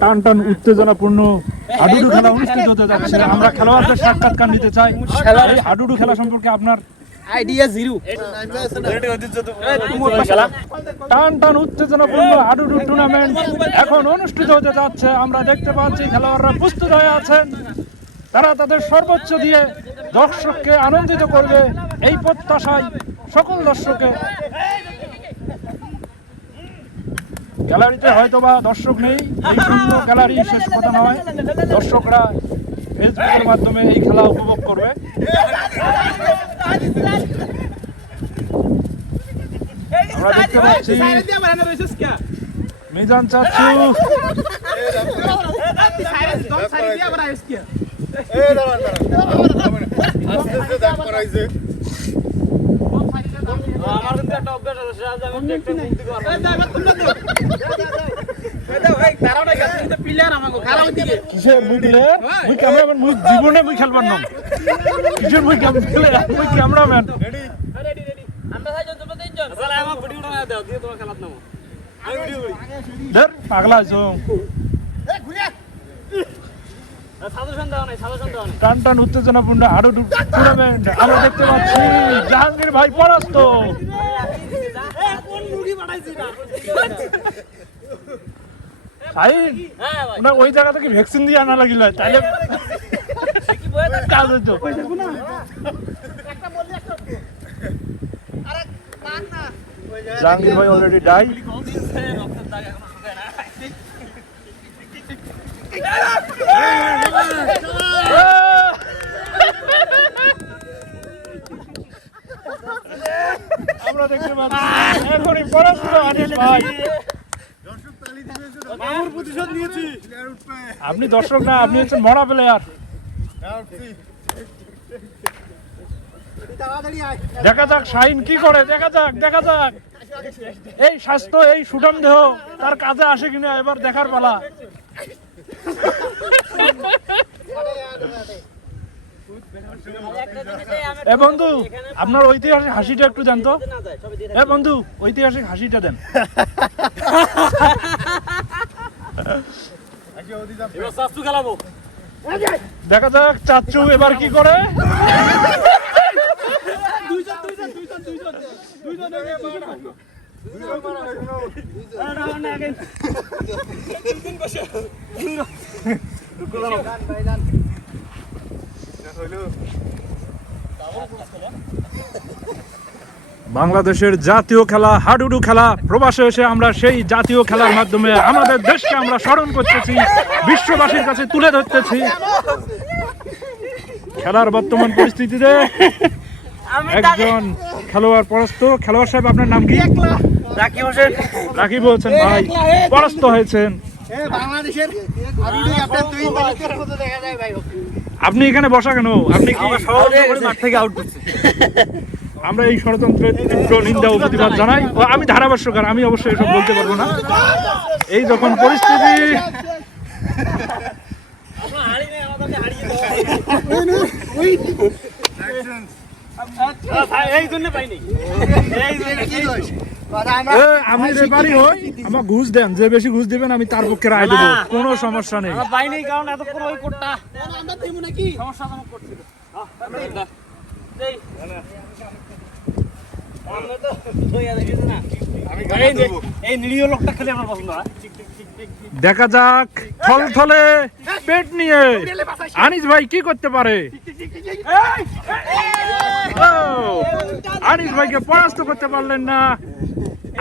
টান টান উত্তেজনাপূর্ণ হাডুডু খেলা অনুষ্ঠিত হতে যাচ্ছে। আমরা খেলোয়াড়দের সাক্ষাৎকার নিতে চাই। এই হাডুডু খেলা সম্পর্কে আপনার আইডিয়া জিরো। টান টান উত্তেজনাপূর্ণ হাডুডু টুর্নামেন্ট এখন অনুষ্ঠিত হতে যাচ্ছে। আমরা দেখতে পাচ্ছি খেলোয়াড়রা প্রস্তুত হয়ে আছেন। তারা তাদের সর্বোচ্চ দিয়ে দর্শককে আনন্দিত করবে এই প্রত্যাশায় সকল দর্শকে। গ্যালারিতে হয়তোবা দর্শক নেই, এই শূন্য গ্যালারি শেষ কথা নয়। দর্শকরা ফেসবুকের মাধ্যমে এই খেলা উপভোগ করবে। আমরা দেখতে পাচ্ছি মিজান চাচু আমার কিন্তু একটা অভ্যাস আছে, আজ আমি দেখতে মুক্তি করব। কিসের মুই প্লেয়ার? মুই ক্যামেরাম্যান, মুই জীবনে মুই খেলবার নাম। কিসের মুই প্লেয়ার? মুই ক্যামেরাম্যান। রেডি রেডি আমরা সাইজন তোমরা তিনজন। চল আমার ভিডিওটা না দাও, দিয়ে তোমার খেলাত নামো। আমি ভিডিও করি। ধর পাগলা আছো। এই ঘুরে সাধারণ দাও নাই, সাধারণ দাও নাই। টান টান উত্তেজনাপূর্ণ হাডুডু টুর্নামেন্ট আমরা দেখতে পাচ্ছি। জাহাঙ্গীর ভাই পরাস্ত। কোন মুড়ি বানাইছি না? সাইন হ্যাঁ ভাই। ওনা ওই জায়গা থেকে ভ্যাকসিন দিয়ে আনা লাগিল, তাইলে কি বয়ে দাও? কাজ হতো। একটা বললি একটা আরে কান না। জাহাঙ্গীর ভাই অলরেডি ডাই। রক্তের দাগ এখনো শুকায় না। আমরা দেখতে পাচ্ছি এখনই পরাস্ত আনিস ভাই। মামুর প্রতিশোধ নিয়েছি। আপনি দর্শক না, আপনি হচ্ছেন মরা প্লেয়ার। দেখা যাক শাহিন কি করে, দেখা যাক দেখা যাক। এই স্বাস্থ্য, এই সুঠাম দেহ তার কাজে আসে কিনা এবার দেখার পালা। এ বন্ধু, আপনার ঐতিহাসিক হাসিটা একটু দেন তো। এ বন্ধু, ঐতিহাসিক হাসিটা দেন। এবার সাসু খেলাবো। দেখা যাক চাচু এবার কি করে। বাংলাদেশের জাতীয় খেলা হাডুডু খেলা। প্রবাসে এসে আমরা সেই জাতীয় খেলার মাধ্যমে আমাদের দেশকে আমরা স্মরণ করতেছি, বিশ্ববাসীর কাছে তুলে ধরতেছি। খেলার বর্তমান পরিস্থিতিতে একজন খেলোয়াড় পরাস্ত। খেলোয়াড় সাহেব আপনার নাম কি? রাকিব হোসেন। রাকিব হোসেন ভাই পরাস্ত হয়েছেন। বাংলাদেশের হাডুডু ক্যাপ্টেন তুই তালিকার মতো দেখা যায় ভাই। আপনি এখানে বসা কেন? আপনি কি মাঠ থেকে আউট করছে? আমরা এই ষড়যন্ত্রের তীব্র নিন্দা ও প্রতিবাদ জানাই। ও আমি ধারাভাষ্যকার, আমি অবশ্যই এসব বলতে পারবো না। এই যখন পরিস্থিতি আমি রেফারি হই, আমার ঘুষ দেন, যে বেশি ঘুষ দিবেন আমি তার পক্ষে রায় দেবো, কোনো সমস্যা নেই। পাইনি কারণ এতক্ষণ ওই কোটটা আমরা দেব নাকি সমস্যা তো করছিল। আমরা তো হইয়া দেখেছ না। এই নিরীহ লোকটা খেলে আমার পছন্দ হয়। দেখা যাক থলথলে পেট নিয়ে আনিস ভাই কি করতে পারে। ও, আনিস ভাইকে পরাস্ত করতে পারলেন না।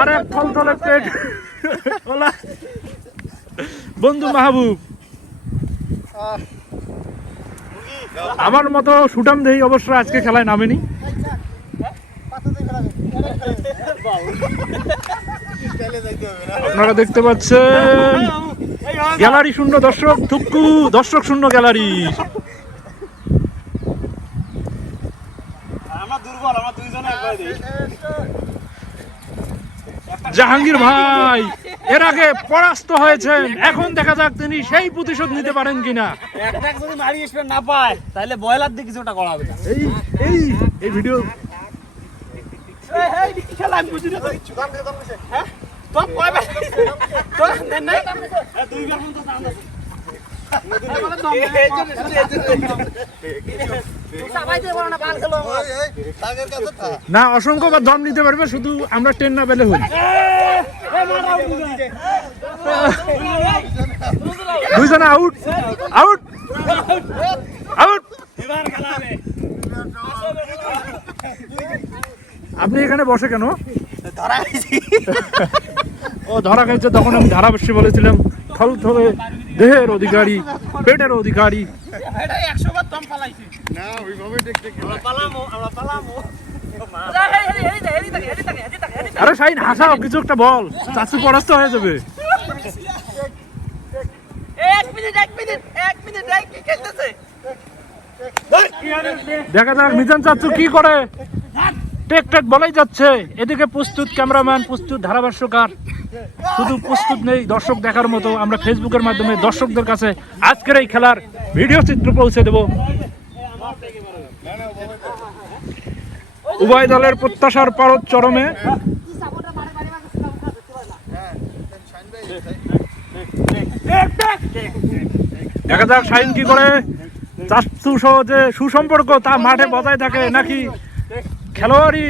আরে থলথলে পেট ওলা বন্ধু মাহবুব। আমার মতো সুঠাম দেহি অবশ্য আজকে খেলায় নামেনি। আপনারা দেখতে পাচ্ছেন গ্যালারি শূন্য দর্শক, থুকু দর্শক শূন্য গ্যালারি। জাহাঙ্গীর ভাই এর আগে পরাস্ত হয়েছেন, এখন দেখা যাক তিনি সেই প্রতিশোধ নিতে পারেন কিনা। একটা যদি মারি স্পেন না পায় তাহলে বয়লার দিয়ে কিছুটা করা হবে। এই এই এই ভিডিও এই কি খেলা আমি বুঝি না। হ্যাঁ তোর কয় ভাই তোর দেন নাই দুই বার মতো সাউন্ড আছে না অসংখ্য বা দম নিতে পারবে, শুধু আমরা ট্রেন না পেলে হই। দুইজনে আউট আউট আউট। আপনি এখানে বসে কেন? ও ধরা খাইছে, তখন আমি ধারাবস্যে বলেছিলাম থলথলে দেহের অধিকারী, পেটের অধিকারী। আরে শাইন হাসাও, কিছু একটা বল, চাচু পরাস্ত হয়ে যাবে। দেখা যাক মিজান চাচু কি করে। টেক টেক বলাই যাচ্ছে, এদিকে প্রস্তুত ক্যামেরাম্যান, প্রস্তুত ধারাভাষ্যকার, শুধু প্রস্তুত নেই দর্শক দেখার মতো। আমরা ফেসবুকের মাধ্যমে দর্শকদের কাছে আজকের এই খেলার ভিডিও চিত্র পৌঁছে দেব। উভয় দলের প্রত্যাশার পারদ চরমে। দেখা যাক শাহিন কি করে। চাচু সহ যে সুসম্পর্ক তা মাঠে বজায় থাকে নাকি খেলোয়াড়ি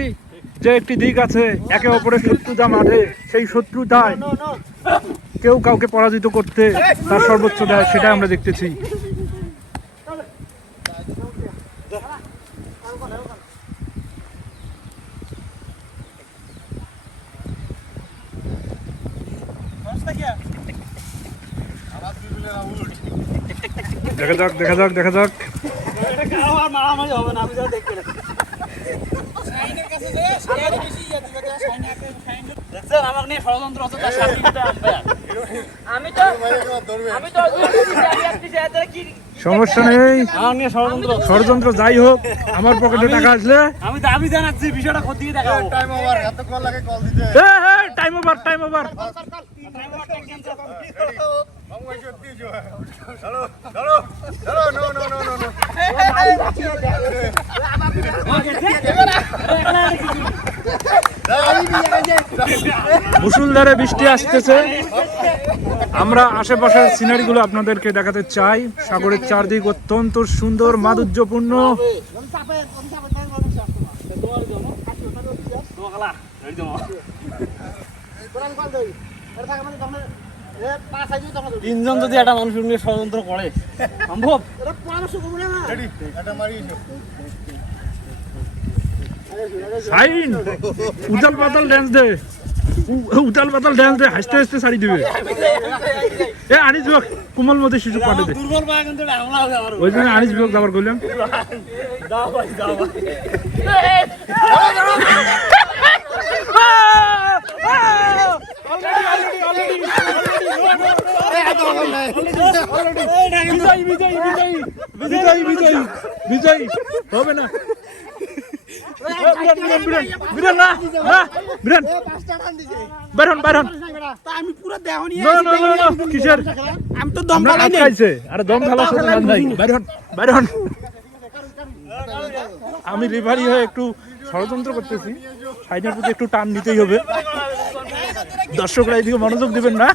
যে একটি দিক আছে, একে অপরের শত্রুতা মাঠে, সেই শত্রুতায় কেউ কাউকে পরাজিত করতে তার সর্বোচ্চ দেয়, সেটা আমরা দেখতেছি। দেখা যাক দেখা যাক দেখা যাক। সমস্যা নেই, ষড়যন্ত্র যাই হোক, আমার পকেটে টাকা আসলে আমি দাবি জানাচ্ছি বিষয়টা খতিয়ে দেখাবো। Time over time over. মুষলধারে বৃষ্টি আসতেছে, আমরা আশেপাশের সিনারি গুলো আপনাদেরকে দেখাতে চাই। সাগরের চারদিক অত্যন্ত সুন্দর মাধুর্যপূর্ণ। তিনজন যদি একটা মানুষ নিয়ে ষড়যন্ত্র করে সম্ভব? শাইন উতাল পাতাল ড্যান্স দে, উতাল পাতাল ড্যান্স দে, হাসতে হাসতে ছাড়ি দিবে। এ আনিস বিভাগ কোমল মধ্যে শিশু পাঠে দে, দুর্বল পায় কিন্তু হামলা হবে আমার। ওই জন্য আনিস বিভাগ যাবার করলাম। দাও ভাই দাও ভাই। বিজয় হবে না। আমি রেফারি হয়ে একটু ষড়যন্ত্র করতেছি, সাইডের প্রতি একটু টান নিতেই হবে। দর্শকরা এদিকে মনোযোগ দিবেন না।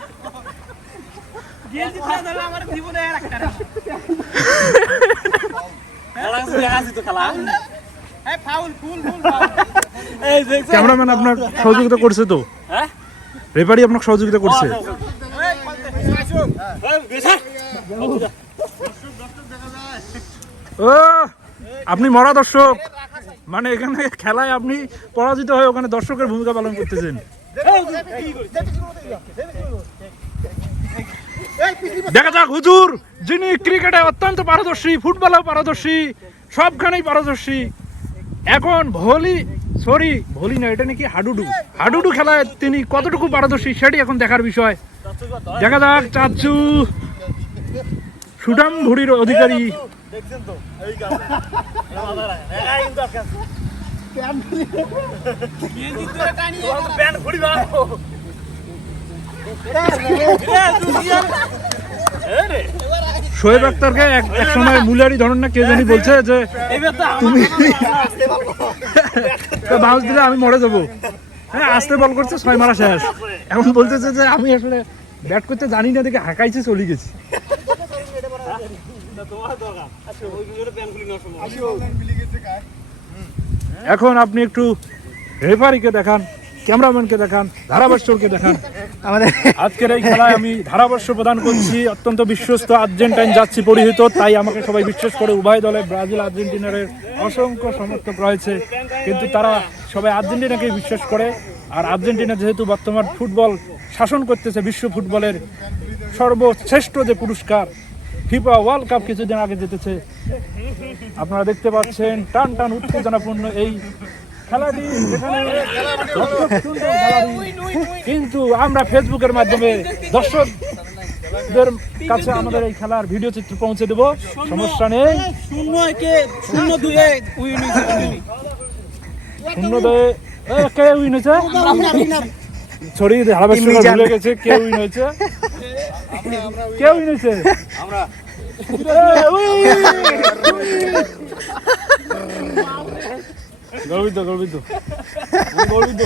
ক্যামেরাম্যান আপনার সহযোগিতা করছে তো? রেফারি আপনাকে সহযোগিতা করছে? ও আপনি মরা দর্শক, মানে এখানে খেলায় আপনি পরাজিত হয়ে ওখানে দর্শকের ভূমিকা পালন করতেছেন। দেখা যাক হুজুর, যিনি ক্রিকেটে অত্যন্ত পারদর্শী, ফুটবলেও পারদর্শী, সবখানেই পারদর্শী, এখন ভলি না, এটা নাকি হাডুডু খেলায় তিনি কতটুকু পারদর্শী সেটি এখন দেখার বিষয়। দেখা যাক চাচু সুঠাম ভুড়ির অধিকারী। শোয়েব আক্তারকে এক সময় মুলারি ধরন না কে জানি বলছে যে তুমি বাউন্স দিলে আমি মরে যাবো। হ্যাঁ, আস্তে বল করছে, 6 মারা শেষ। এখন বলতেছে যে আমি আসলে ব্যাট করতে জানি না দেখে হাঁকাইছে চলে গেছি। এখন আপনি একটু রেফারিকে দেখান, ক্যামেরাম্যানকে দেখান, ধারাভাষ্যকে দেখান। আমাদের আজকের এই খেলায় আমি ধারাভাষ্য প্রদান করছি, অত্যন্ত বিশ্বস্ত আর্জেন্টাইন যাচ্ছি পরিহিত, তাই আমাকে সবাই বিশ্বাস করে। উভয় দলে ব্রাজিল আর্জেন্টিনার অসংখ্য সমর্থক রয়েছে, কিন্তু তারা সবাই আর্জেন্টিনাকে বিশ্বাস করে। আর আর্জেন্টিনা যেহেতু বর্তমান ফুটবল শাসন করতেছে, বিশ্ব ফুটবলের সর্বশ্রেষ্ঠ যে পুরস্কার ফিফা ওয়ার্ল্ড কাপ কিছুদিন আগে জিতেছে, আপনারা দেখতে পাচ্ছেন টান টান উত্তেজনাপূর্ণ এই খেলাটি, যেখানে দর্শক সুন্দর খেলাটি, কিন্তু আমরা ফেসবুকের মাধ্যমে দর্শকদের কাছে আমাদের এই খেলার ভিডিও চিত্র পৌঁছে দেব, সমস্যা নেই। 0-2 কে উইন হয়েছে? ছড়িয়ে ধারাভাষ্য ভুলে গেছে কে উইন হয়েছে, কে উইন হয়েছে? গর্বিত গর্বিত গর্বিত।